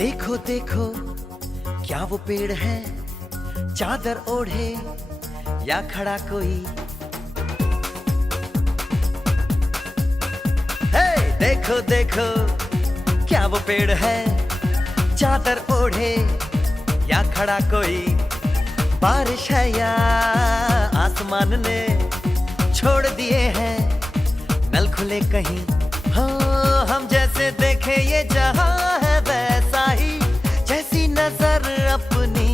देखो देखो क्या वो पेड़ है, चादर ओढ़े या खड़ा कोई। हे देखो देखो क्या वो पेड़ है, चादर ओढ़े या खड़ा कोई। बारिश है या आसमान ने छोड़ दिए हैं नल खुले कहीं। हाँ हम जैसे देखे ये जहां है वैसा ही, जैसी नजर अपनी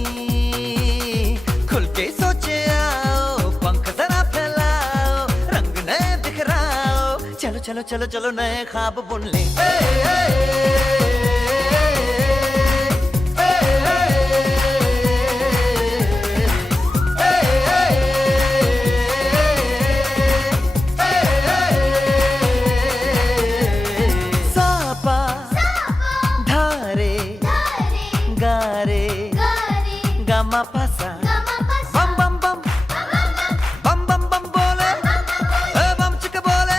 खुल के सोचे आओ। पंख जरा फैलाओ, रंग नए बिखराओ, चलो चलो चलो चलो नए ख्वाब बुन ले। गामा पासा बम बम बम बम बम बम बोले, बम चिक बोले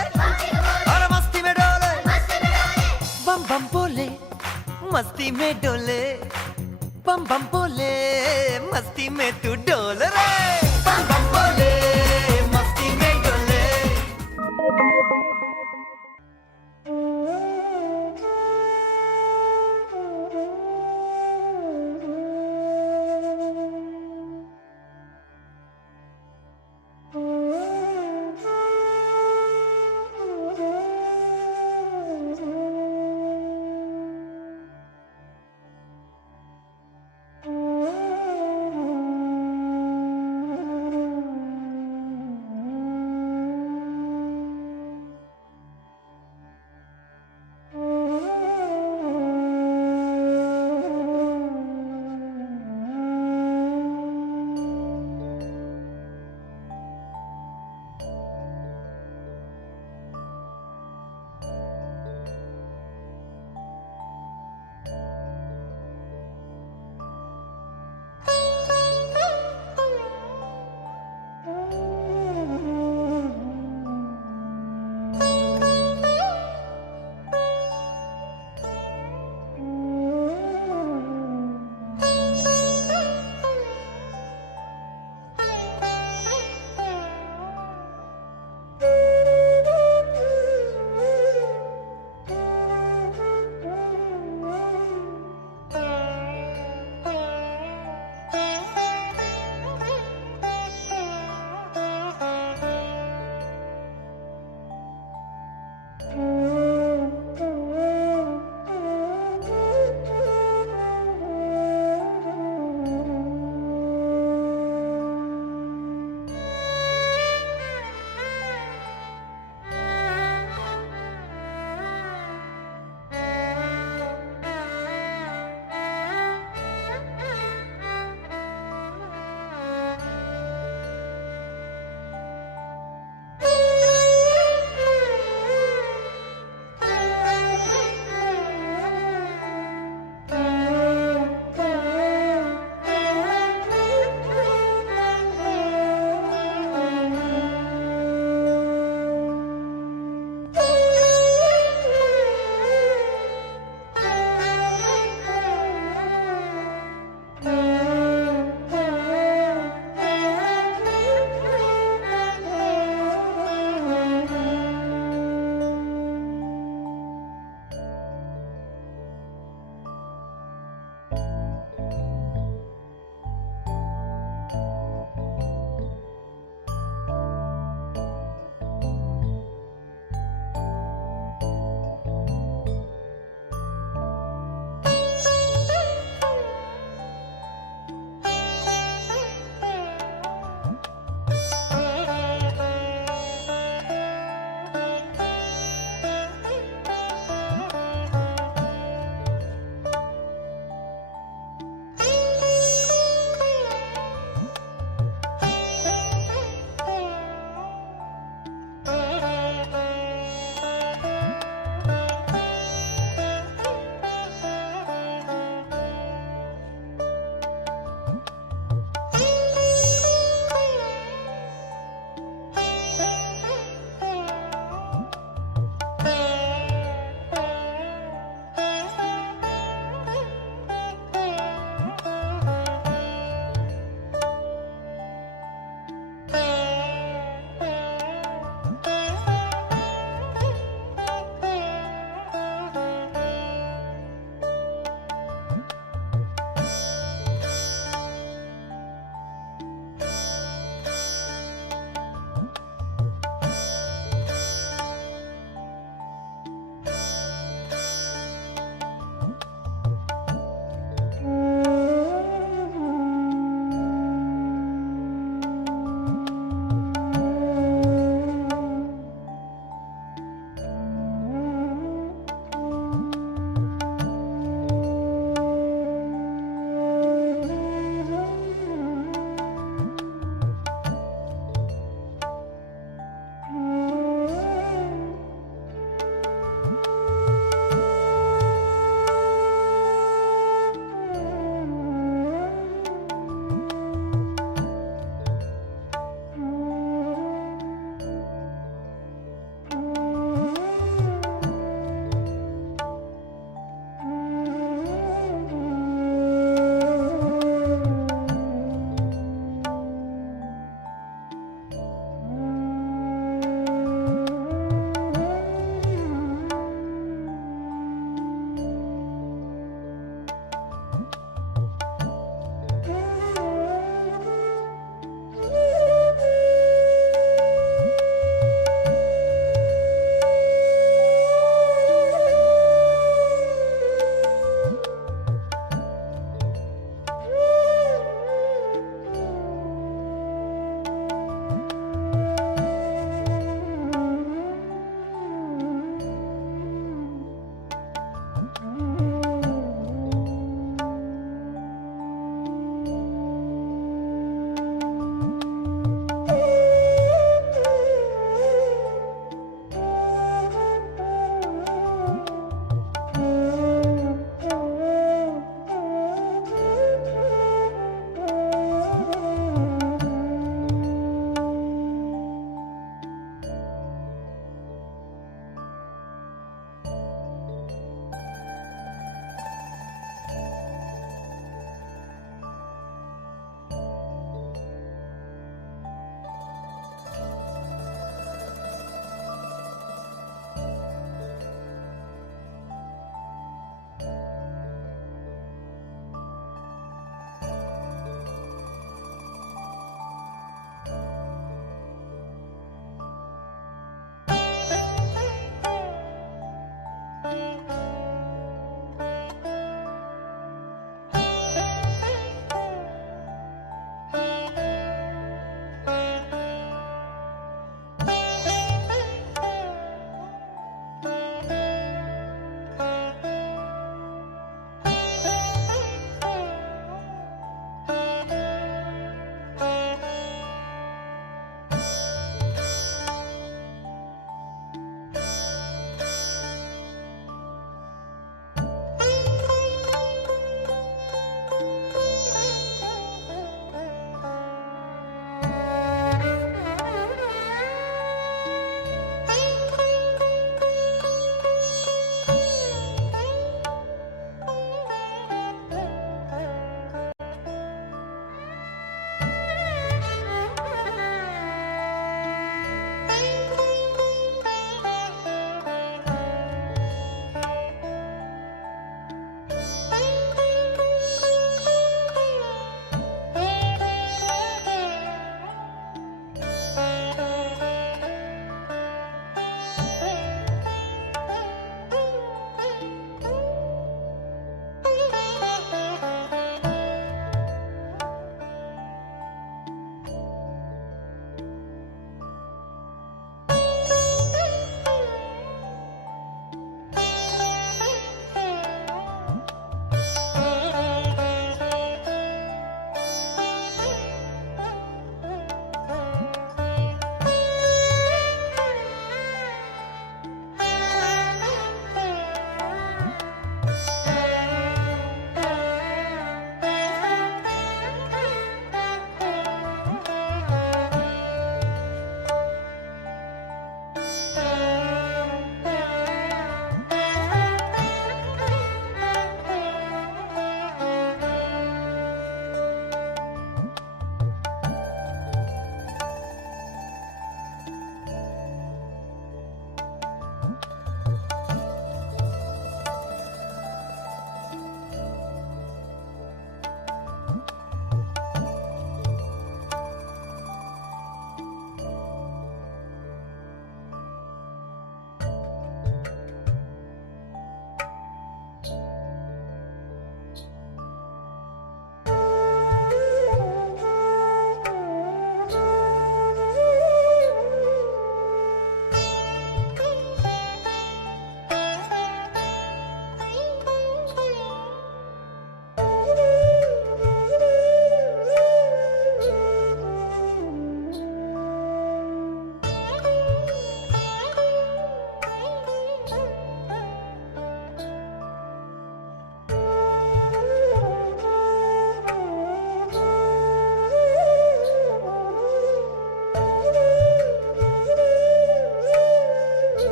और मस्ती में डोले। बम बम बोले मस्ती में डोले, बम बम बोले मस्ती में तू डोल रे। बम बम बोले मस्ती में डोले।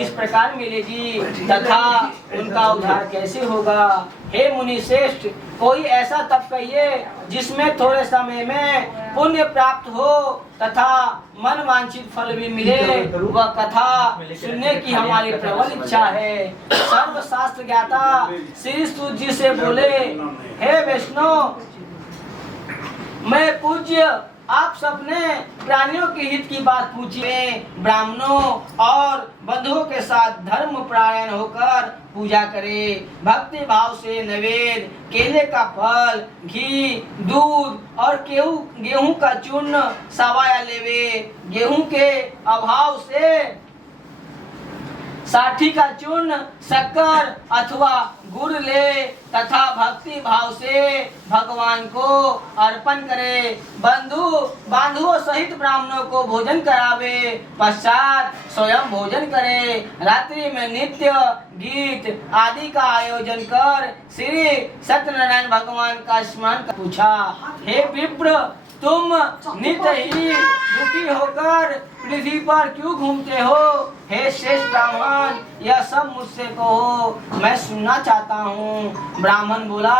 किस प्रकार मिलेगी तथा उनका उद्धार कैसे होगा। हे मुनि श्रेष्ठ, कोई ऐसा तप कहिए जिसमें थोड़े समय में पुण्य प्राप्त हो तथा मन वांछित फल भी मिले। वह कथा सुनने की हमारी प्रबल इच्छा है। सर्वशास्त्र ज्ञाता श्री सूत जी से बोले, हे वैष्णव, मैं पूज्य आप सबने प्राणियों के हित की बात पूछी है। ब्राह्मणों और बंधुओं के साथ धर्म परायण होकर पूजा करे। भक्ति भाव से नैवेद्य, केले का फल, घी, दूध और गेहूं का चूर्ण सवाया लेवे। गेहूं के अभाव से साठी का चूर्ण, शक्कर अथवा गुड़ ले तथा भक्ति भाव से भगवान को अर्पण करे। बांधुओं सहित ब्राह्मणों को भोजन करावे, पश्चात स्वयं भोजन करे। रात्रि में नित्य गीत आदि का आयोजन कर श्री सत्यनारायण भगवान का स्मरण कर पूछा, हे विप्र, तुम नित्य ही दुखी होकर पृथ्वी पर क्यों घूमते हो। हे श्रेष्ठ ब्राह्मण, यह सब मुझसे कहो, मैं सुनना चाहता हूँ। ब्राह्मण बोला,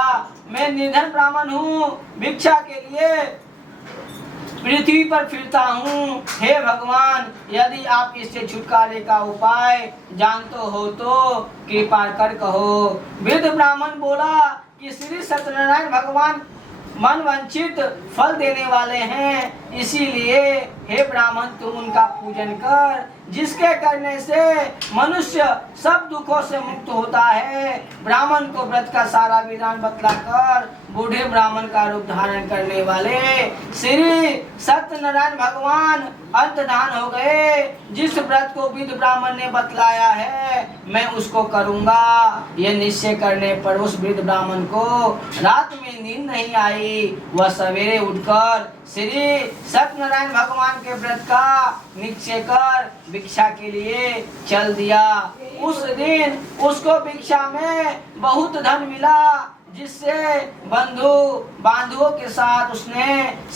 मैं निर्धन ब्राह्मण हूँ, भिक्षा के लिए पृथ्वी पर फिरता हूँ। हे भगवान, यदि आप इससे छुटकारे का उपाय जानते हो तो कृपा कर कहो। वृद्ध ब्राह्मण बोला कि श्री सत्यनारायण भगवान मन वांछित फल देने वाले हैं, इसीलिए हे ब्राह्मण, तुम उनका पूजन कर, जिसके करने से मनुष्य सब दुखों से मुक्त होता है। ब्राह्मण को व्रत का सारा विधान बतलाकर बूढ़े ब्राह्मण का रूप धारण करने वाले श्री सत्यनारायण भगवान अंतर्धान हो गए। जिस व्रत को विद ब्राह्मण ने बतलाया है, मैं उसको करूंगा। यह निश्चय करने पर उस वृद्ध ब्राह्मण को रात में नींद नहीं आई। वह सवेरे उठकर श्री सत्यनारायण भगवान के व्रत का निश्चय कर भिक्षा के लिए चल दिया। उस दिन उसको भिक्षा में बहुत धन मिला, जिससे बांधुओं के साथ उसने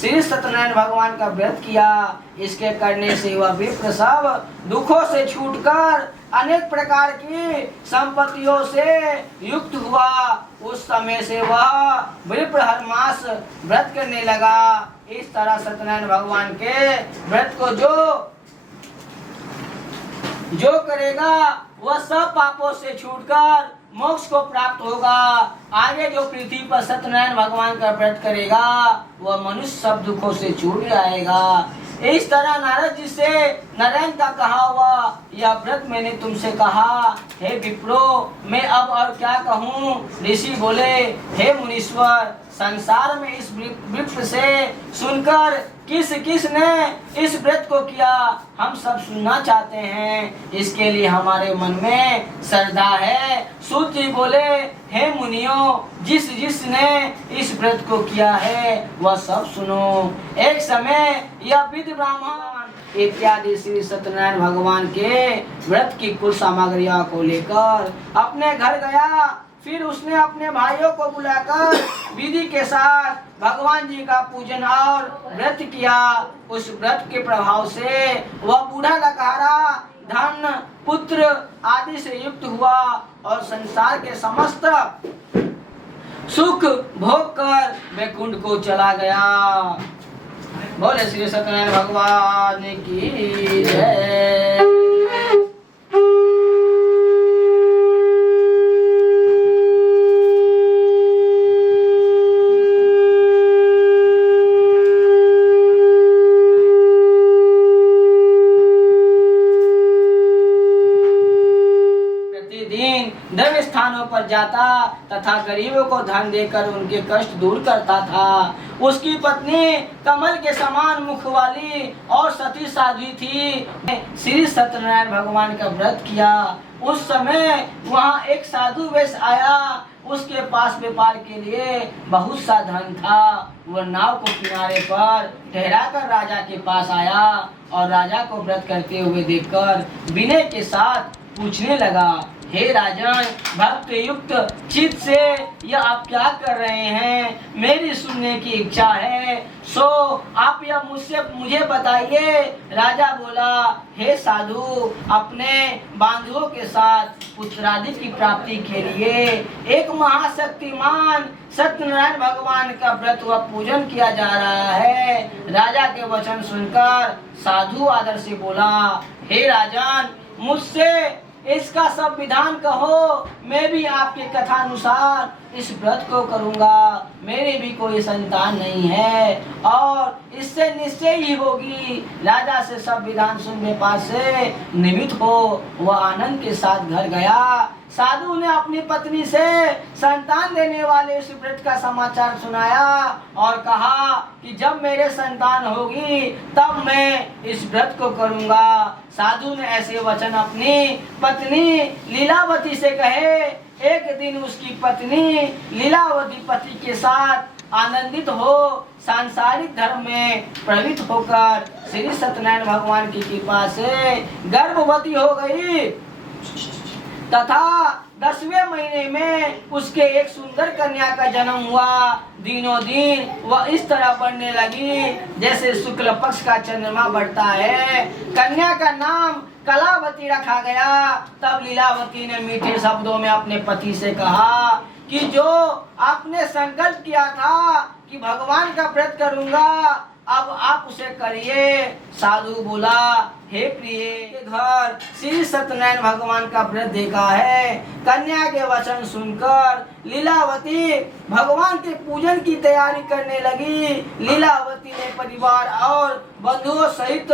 श्री सत्यनारायण भगवान का व्रत किया। इसके करने से वह विप्र सब दुखों से छूटकर अनेक प्रकार की संपत्तियों से युक्त हुआ। उस समय से वह विप्र हर मास व्रत करने लगा। इस तरह सत्यनारायण भगवान के व्रत को जो करेगा वह सब पापों से छूटकर मोक्ष को प्राप्त होगा। आगे जो पृथ्वी पर सत्यनारायण भगवान का व्रत करेगा वह मनुष्य सब दुखों से छूट जाएगा। इस तरह नारद जी से नारायण का कहा हुआ यह व्रत मैंने तुमसे कहा। हे विप्रो, मैं अब और क्या कहूँ। ऋषि बोले, हे मुनीश्वर, संसार में इस विप्र से सुनकर किस ने इस व्रत को किया, हम सब सुनना चाहते हैं। इसके लिए हमारे मन में श्रद्धा है। सूत जी बोले, हे मुनियों, जिसने इस व्रत को किया है वह सब सुनो। एक समय यह विद ब्राह्मण इत्यादि श्री सत्यनारायण भगवान के व्रत की कुल सामग्रियों को लेकर अपने घर गया। फिर उसने अपने भाइयों को बुलाकर विधि के साथ भगवान जी का पूजन और व्रत किया। उस व्रत के प्रभाव से वह बूढ़ा लकहारा धन पुत्र आदि से युक्त हुआ और संसार के समस्त सुख भोग कर वैकुंठ को चला गया। बोले श्री सत्यनारायण भगवान की जय। धर्म स्थानों पर जाता तथा गरीबों को धन देकर उनके कष्ट दूर करता था। उसकी पत्नी कमल के समान मुख वाली और सती साध्वी थी। श्री सत्यनारायण भगवान का व्रत किया। उस समय वहाँ एक साधु वेश आया। उसके पास व्यापार के लिए बहुत सा धन था। वह नाव को किनारे पर ठहराकर राजा के पास आया और राजा को व्रत करते हुए देखकर विनय के साथ पूछने लगा, हे राजन, भक्त युक्त चित्त से यह आप क्या कर रहे हैं? मेरी सुनने की इच्छा है, सो आप यह मुझे बताइए। राजा बोला, हे साधु, अपने बांधुओं के साथ पुत्रादि की प्राप्ति के लिए एक महाशक्तिमान सत्यनारायण भगवान का व्रत व पूजन किया जा रहा है। राजा के वचन सुनकर साधु आदर से बोला, हे राजन, मुझसे इसका सब विधान कहो, मैं भी आपके कथानुसार इस व्रत को करूंगा। मेरी भी कोई संतान नहीं है और इससे निश्चय ही होगी। राजा से सब विधान सुनने पर से निमित्त हो वह आनंद के साथ घर गया। साधु ने अपनी पत्नी से संतान देने वाले इस व्रत का समाचार सुनाया और कहा कि जब मेरे संतान होगी तब मैं इस व्रत को करूंगा। साधु ने ऐसे वचन अपनी पत्नी लीलावती से कहे। एक दिन उसकी पत्नी लीलावती पति के साथ आनंदित हो सांसारिक धर्म में प्रवृत्त होकर श्री सत्यनारायण भगवान की कृपा से गर्भवती हो गई तथा 10वें महीने में उसके एक सुंदर कन्या का जन्म हुआ। दिनों दिन वह इस तरह बढ़ने लगी जैसे शुक्ल पक्ष का चंद्रमा बढ़ता है। कन्या का नाम कलावती रखा गया। तब लीलावती ने मीठे शब्दों में अपने पति से कहा कि जो आपने संकल्प किया था कि भगवान का व्रत करूंगा, अब आप उसे करिए। साधु बोला, हे प्रिय, के घर श्री सत्यनारायण भगवान का व्रत देखा है। कन्या के वचन सुनकर लीलावती भगवान के पूजन की तैयारी करने लगी। लीलावती ने परिवार और बंधुओं सहित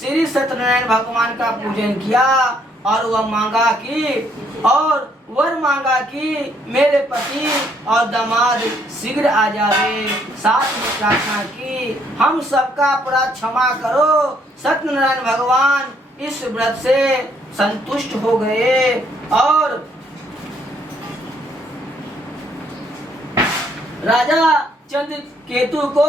श्री सत्यनारायण भगवान का पूजन किया और वर मांगा कि मेरे पति और दामाद शीघ्र आ जावे। साथ में प्रार्थना की, हम सबका अपराध क्षमा करो। सत्यनारायण भगवान इस व्रत से संतुष्ट हो गए और राजा चंद्रकेतु को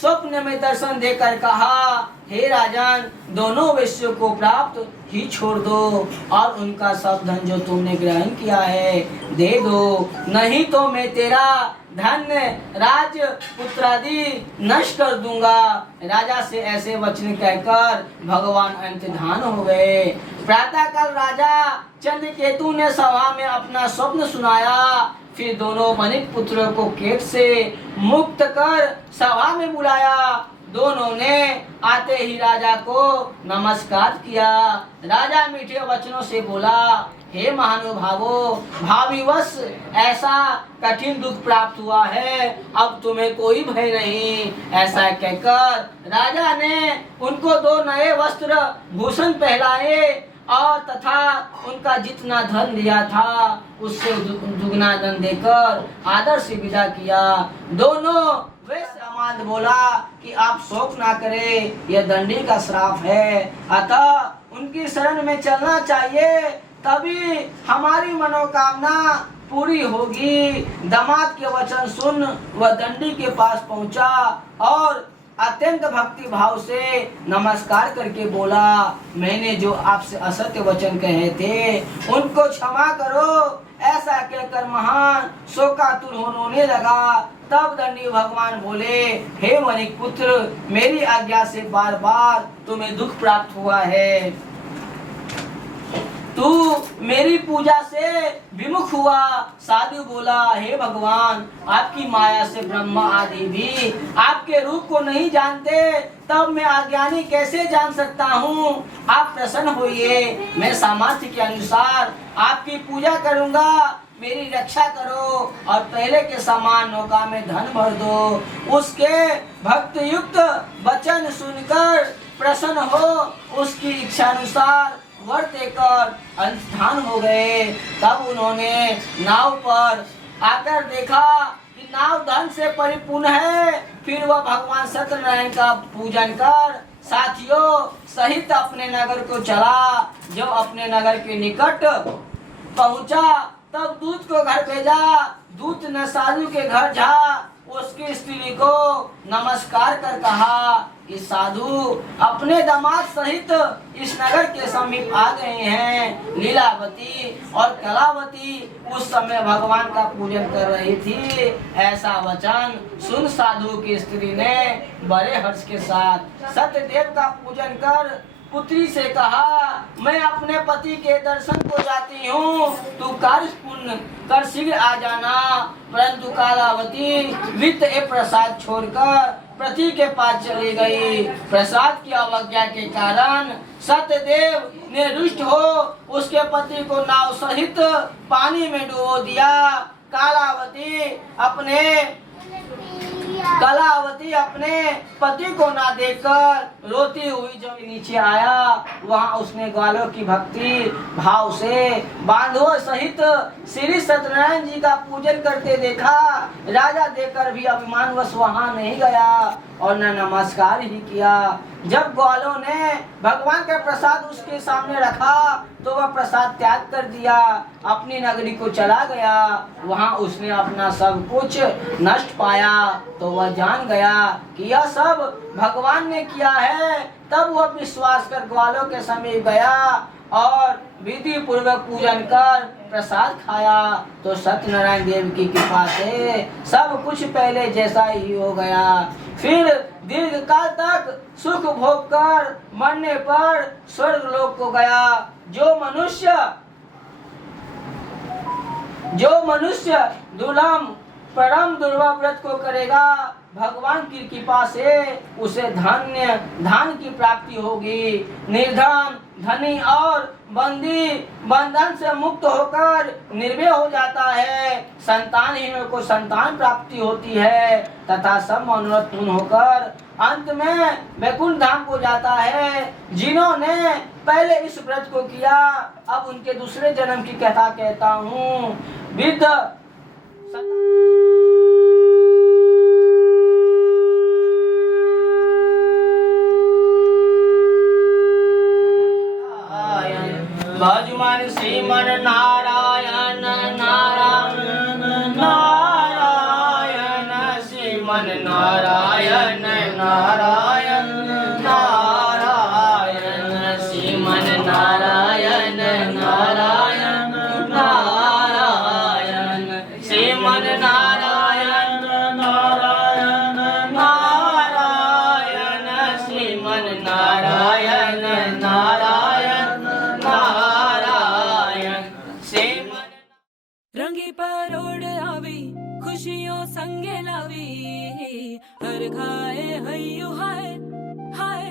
स्वप्न में दर्शन देकर कहा, हे राजन, दोनों वैश्यों को प्राप्त ही छोड़ दो और उनका सब धन जो तुमने ग्रहण किया है दे दो, नहीं तो मैं तेरा धन राज पुत्रादि नष्ट कर दूंगा। राजा से ऐसे वचन कहकर भगवान अंतर्धान हो गए। प्रातःकाल राजा चंद्रकेतु ने सभा में अपना स्वप्न सुनाया। फिर दोनों वनिक पुत्रों को केट से मुक्त कर सभा में बुलाया। दोनों ने आते ही राजा को नमस्कार किया। राजा मीठे वचनों से बोला, हे महानुभावों, भाविवश ऐसा कठिन दुख प्राप्त हुआ है, अब तुम्हें कोई भय नहीं। ऐसा कहकर राजा ने उनको 2 नए वस्त्र भूषण पहनाए और तथा उनका जितना धन दिया था उससे दुगना धन देकर आदर से विदा किया। दोनों वे सामान बोला कि आप शोक ना करें, यह दंडी का श्राप है, अतः उनकी शरण में चलना चाहिए, तभी हमारी मनोकामना पूरी होगी। दामाद के वचन सुन वह दंडी के पास पहुंचा और अत्यंत भक्ति भाव से नमस्कार करके बोला, मैंने जो आपसे असत्य वचन कहे थे उनको क्षमा करो। ऐसा कहकर महान शोकातुर होने लगा। तब दंडी भगवान बोले, हे वनिक पुत्र, मेरी आज्ञा से बार बार तुम्हें दुख प्राप्त हुआ है। तू मेरी पूजा से विमुख हुआ। साधु बोला, हे भगवान, आपकी माया से ब्रह्मा आदि भी आपके रूप को नहीं जानते, तब मैं अज्ञानी कैसे जान सकता हूँ। आप प्रसन्न होइए, मैं सामर्थ्य के अनुसार आपकी पूजा करूँगा। मेरी रक्षा करो और पहले के समान नौका में धन भर दो। उसके भक्त युक्त वचन सुनकर प्रसन्न हो उसकी इच्छा अनुसार वर देकर अंतर्धान हो गए। तब उन्होंने नाव पर आकर देखा कि नाव धन से परिपूर्ण है। फिर वह भगवान सत्यनारायण का पूजन कर साथियों सहित अपने नगर को चला। जो अपने नगर के निकट पहुंचा तब दूत को घर भेजा। दूत ने साधु के घर जा उसकी स्त्री को नमस्कार कर कहा कि साधु अपने दामाद सहित इस नगर के समीप आ गए हैं। लीलावती और कलावती उस समय भगवान का पूजन कर रही थी। ऐसा वचन सुन साधु की स्त्री ने बड़े हर्ष के साथ सत्यदेव का पूजन कर पुत्री से कहा, मैं अपने पति के दर्शन को जाती हूँ, तू कार्य पूर्ण कर शीघ्र आ जाना। परंतु कालावती वित्त ए प्रसाद छोड़कर पति के पास चली गई। प्रसाद की अवज्ञा के कारण सत्यदेव ने रुष्ट हो उसके पति को नाव सहित पानी में डुबो दिया। कलावती अपने पति को ना देखकर रोती हुई जब नीचे आया, वहां उसने ग्वालों की भक्ति भाव से बांधवों सहित श्री सत्यनारायण जी का पूजन करते देखा। राजा देखकर भी अभिमानवश वहां नहीं गया और न नमस्कार ही किया। जब ग्वालों ने भगवान का प्रसाद उसके सामने रखा तो वह प्रसाद त्याग कर दिया, अपनी नगरी को चला गया। वहां उसने अपना सब कुछ नष्ट पाया तो वह जान गया कि यह सब भगवान ने किया है। तब वह विश्वास कर ग्वालों के समीप गया और विधि पूर्वक पूजन कर प्रसाद खाया तो सत्यनारायण देव की कृपा से सब कुछ पहले जैसा ही हो गया। फिर दीर्घ काल तक सुख भोग कर मरने पर स्वर्ग लोक को गया। जो मनुष्य दुर्लभ परम दुर्लभ व्रत को करेगा, भगवान की कृपा से उसे धन की प्राप्ति होगी। निर्धन धनी और बंदी बंधन से मुक्त होकर निर्भय हो जाता है। संतानहीनों को संतान प्राप्ति होती है तथा सब मनोरथ पूर्ण होकर अंत में वैकुंठ धाम को जाता है। जिन्होंने पहले इस व्रत को किया अब उनके दूसरे जन्म की कथा कहता हूँ। भजमन श्रीमन नारायण नारायण नारायण श्रीमन नारायण नारायण नारायण श्रीमन नारायण नारायण नारायण श्रीमन नारायण नारायण नारायण श्रीमन नारायण नारायण नारायण श्रीमन। रंगी परोड़ आवी खुशियों संगे लावी, हर खाए हयु हाय हाय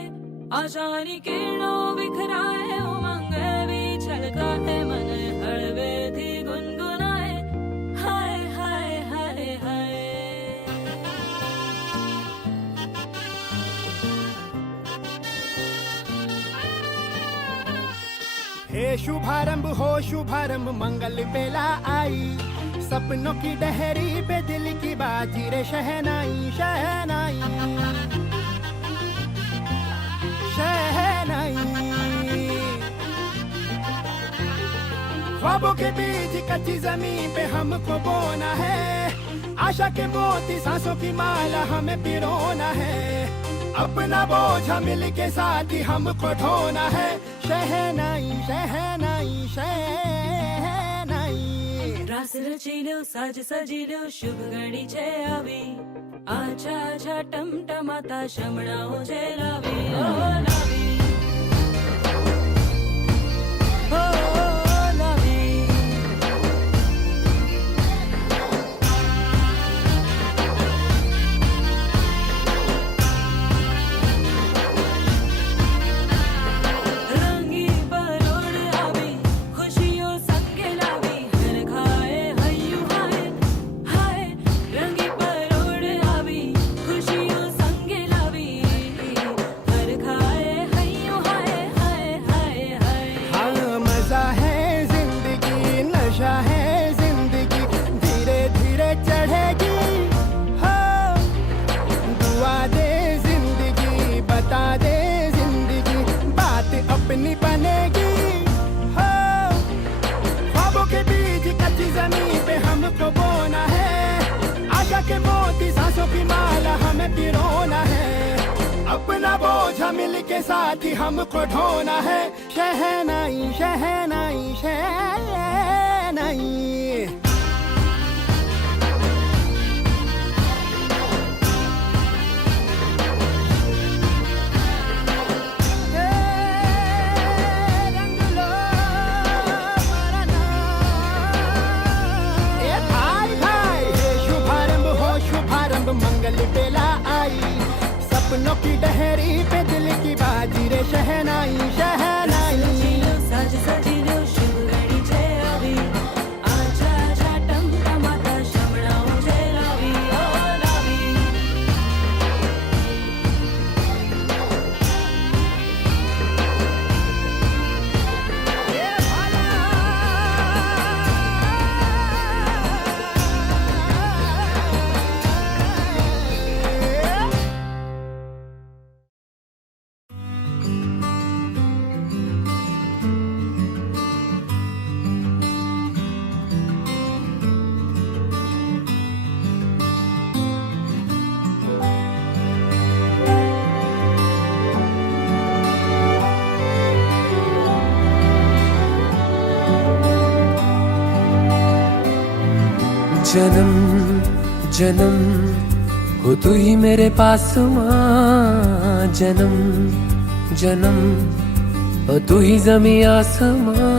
आशानी किरणों बिखराए उमंग भी छलकाए मन हड़वे थी गुनगुनाए हाय हाय हाय हाय। हे शुभारंभ हो शुभारंभ मंगल बेला आई, सपनों की डहरी पे दिल की बाजी रे शहनाई शहनाई शहनाई। ख्वाबों के बीच कच्ची जमीन पे हमको बोना है, आशा के मोती सांसों की माला हमें पिरोना है। अपना बोझ मिल के साथ ही हमको ढोना है। शहनाई शहनाई शहनाई। रास रचिलो साज सजिलो शुभ घड़ी छे आवी, आछा आछा टमटमाता शमणाओ छे लावी ओ लावी ओ लावी। रंगी परोड़ आवी खुशियों संगे लावी, हर खाए हयु हाय हाय। रंगी परोड़ आवी खुशियों संगे लावी, हर खाए के मोती सांसों की माला हमें पिरोना है, अपना बोझ मिल के साथ ही हमको ढोना है। शहनाई शहनाई शहनाई। मंगल बेला आई, सपनों की डहरी पे दिल की बाजी रे शहनाई शहनाई। सजिलो साज सजिलो शुभ घड़ी छे આવી આજા આજા ટમટમાતા શમણાઓ છે લાવી ઓ લાવી जन्म जन्म हो तू ही मेरे पास माँ, जन्म जन्म हो तू ही जमी आसमां।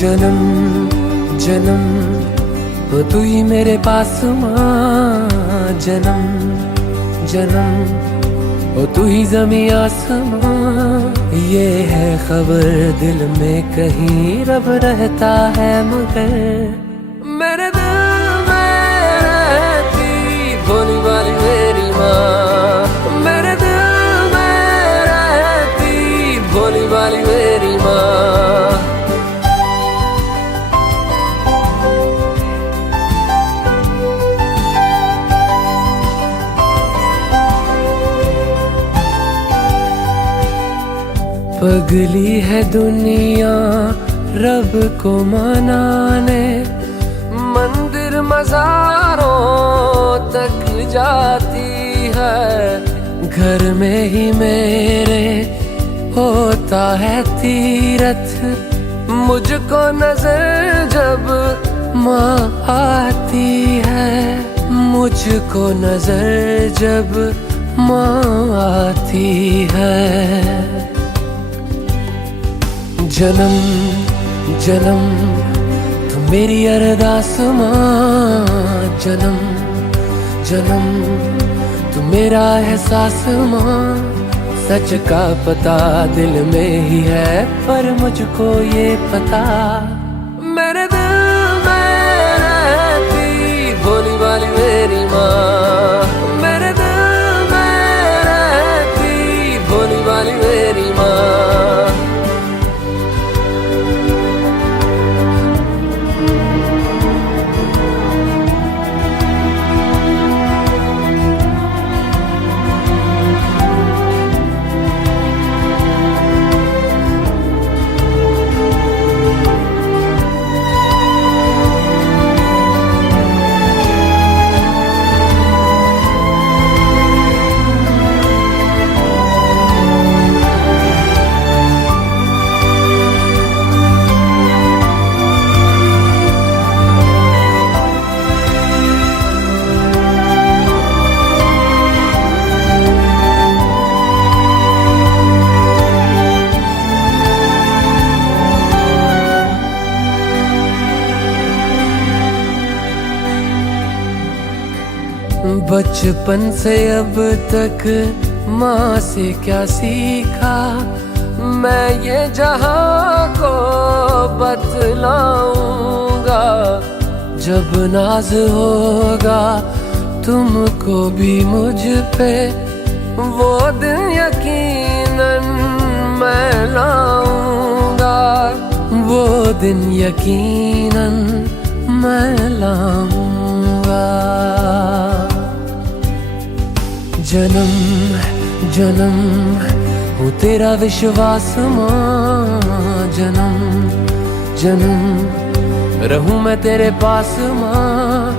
जन्म जन्म हो तू ही मेरे पास माँ, जन्म जन्म ओ तू ही ज़मीं आसमां। ये है खबर दिल में कहीं रब रहता है मगर मेरे दिल में रहती भोली वाली मेरी माँ, मेरे दिल में रहती भोली वाली मेरी माँ। पगली है दुनिया रब को मनाने, मंदिर मज़ारों तक जाती है। घर में ही मेरे होता है तीरथ, मुझको नजर जब माँ आती है, मुझको नजर जब माँ आती है। जन्म जन्म तू मेरी अरदास माँ, जन्म जन्म तू मेरा एहसास माँ। सच का पता दिल में ही है पर मुझको ये पता मेरे दिल में रहती भोली वाली मेरी माँ, मेरे दिल में रहती भोली वाली मेरी माँ। बचपन से अब तक माँ से क्या सीखा, मैं ये जहाँ को बतलाऊंगा। जब नाज होगा तुमको भी मुझ पे, वो दिन यकीनन मैं लाऊंगा, वो दिन यकीनन मैं लाऊंगा। जन्म जन्म हूँ तेरा विश्वास माँ, जन्म जन्म रहूं मैं तेरे पास माँ,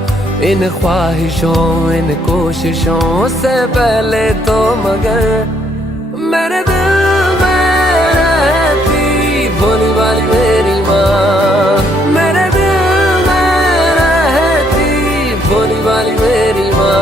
इन ख्वाहिशों इन कोशिशों से पहले तो मगर मेरे दिल में रहती भोली वाली मेरी माँ, मेरे दिल में रहती भोली वाली मेरी माँ।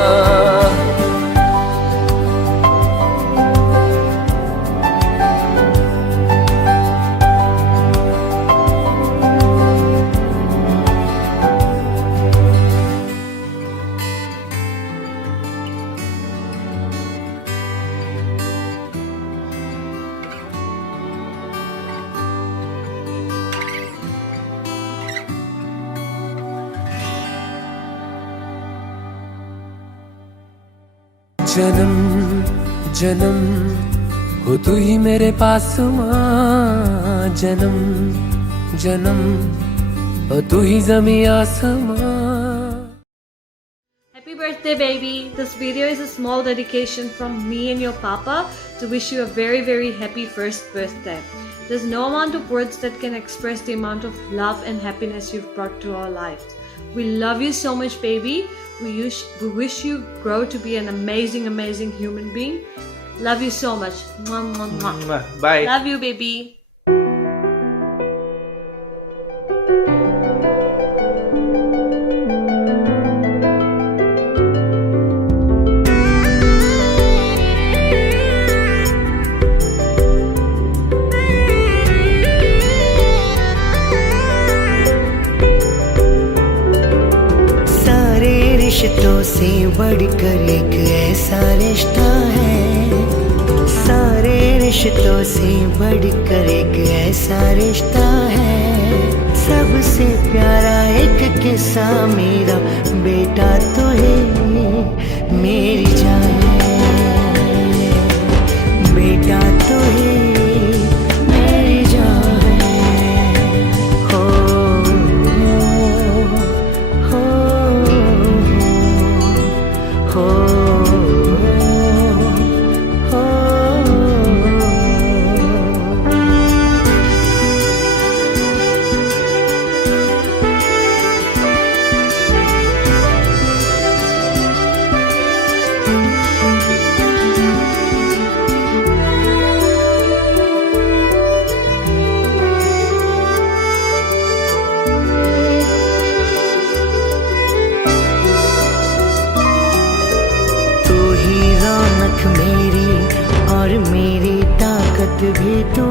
जन्म जन्म हो तू ही मेरे पास माँ, जन्म जन्म हो तू ही ज़मीं आसमां। Happy birthday, baby. This video is a small dedication from me and your papa to wish you a very, very happy first birthday. There's no amount of words that can express the amount of love and happiness you've brought to our lives. We love you so much, baby. We wish you grow to be an amazing, amazing human being. Love you so much. Mwah, mwah, mwah. Bye. Love you, baby. रिश्तों से बढ़कर एक ऐसा रिश्ता है, सारे रिश्तों से बढ़कर एक ऐसा रिश्ता है। सबसे प्यारा एक किस्सा मेरा बेटा तो है, मेरी जान है, बेटा तो है मेरी जान है। हो मेरी ताकत भी तू,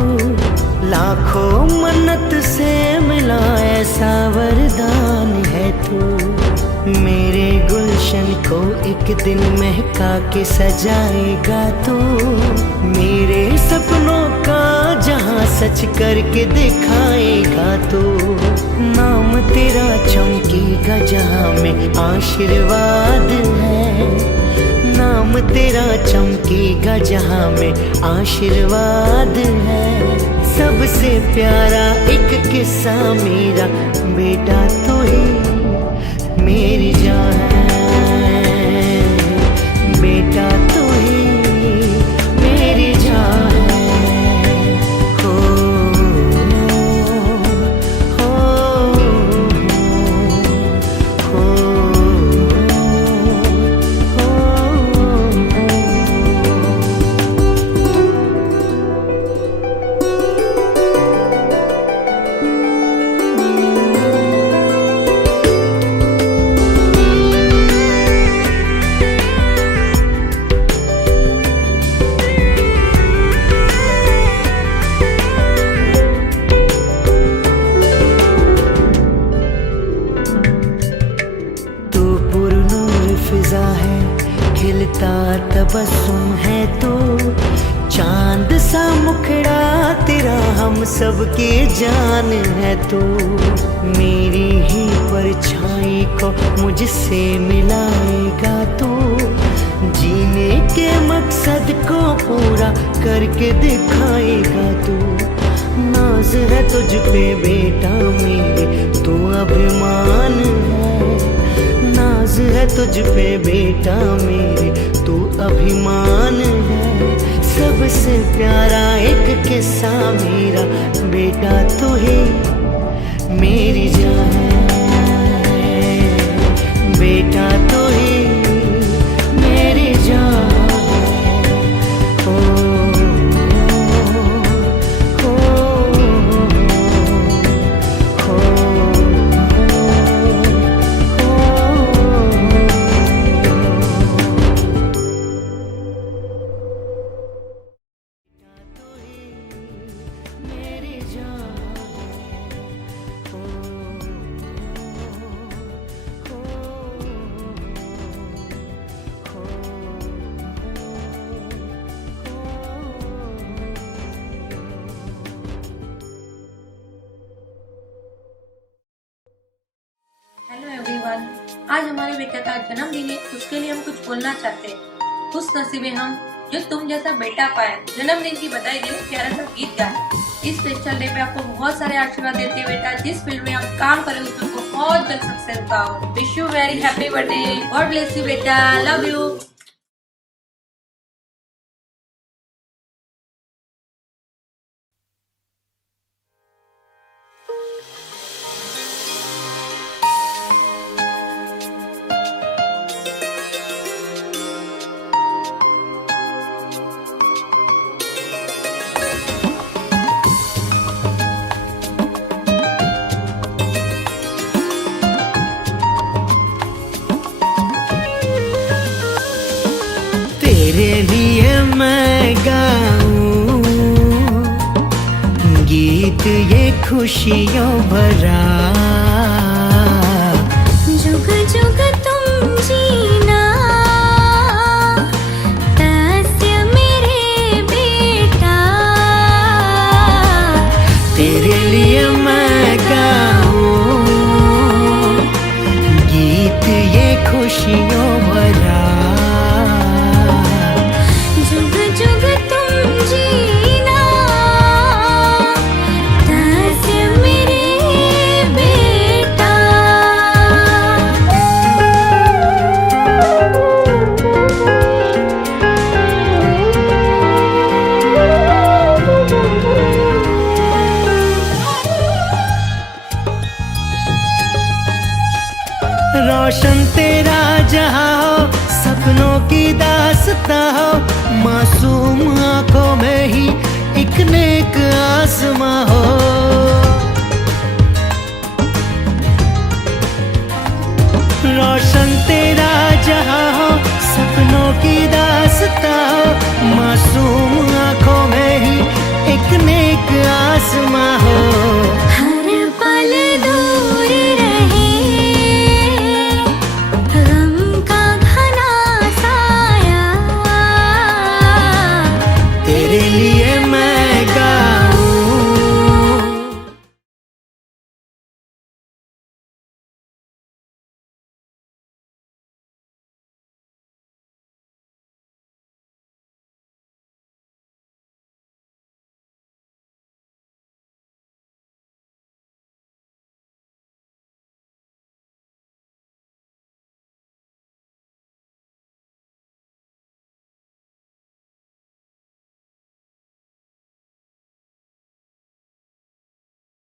लाखों मन्नत से मिला ऐसा वरदान है तू। मेरे गुलशन को एक दिन महका के सजाएगा तू, मेरे सपनों का जहां सच करके दिखाएगा तू। नाम तेरा चमकेगा जहां में आशीर्वाद है, नाम तेरा चमकेगा जहां में आशीर्वाद है। सबसे प्यारा एक किस्सा मेरा बेटा तो ही मेरी जान है, बेटा तो ही मेरी जान है। हो हो हो तबस्सुम है तो चांद सा मुखड़ा तेरा हम सबके जान है तो। मेरी ही परछाई को मुझसे मिलाएगा तो, जीने के मकसद को पूरा करके दिखाएगा तो। नाज है तुझ पे बेटा मेरे तू अभिमान है, नाज है तुझ पे बेटा मेरे तू अभिमान है। सबसे प्यारा एक किस्सा मेरा बेटा तो है मेरी जान है, बेटा तो ही मेरी जान है। मेरी जान हेलो एवरीवन, आज हमारे बेटे का जन्मदिन है। उसके लिए हम कुछ बोलना चाहते हैं। खुश नसीबे हम जो तुम जैसा बेटा पाए। जन्मदिन की बधाई देने प्यारा सा गीत गाए। इस स्पेशल डे पे आपको बहुत सारे आशीर्वाद देते हैं बेटा। जिस फील्ड में आप काम करें उसमें आपको बहुत जल्द सक्सेस पाओ। Wish you very happy birthday. God bless you बेटा, लव यू। तेरे लिए मैं गाऊं गीत ये खुशियों भरा। जुग जुग तुम जीना दास्य मेरे बेटा। तेरे लिए मैं गाऊं गीत ये खुशियों भरा। जुग जुग तुम जीना दास्य मेरे बेटा। रोशन तेरा जहां हो, सपनों की दास्तां हो, मासूम आंखों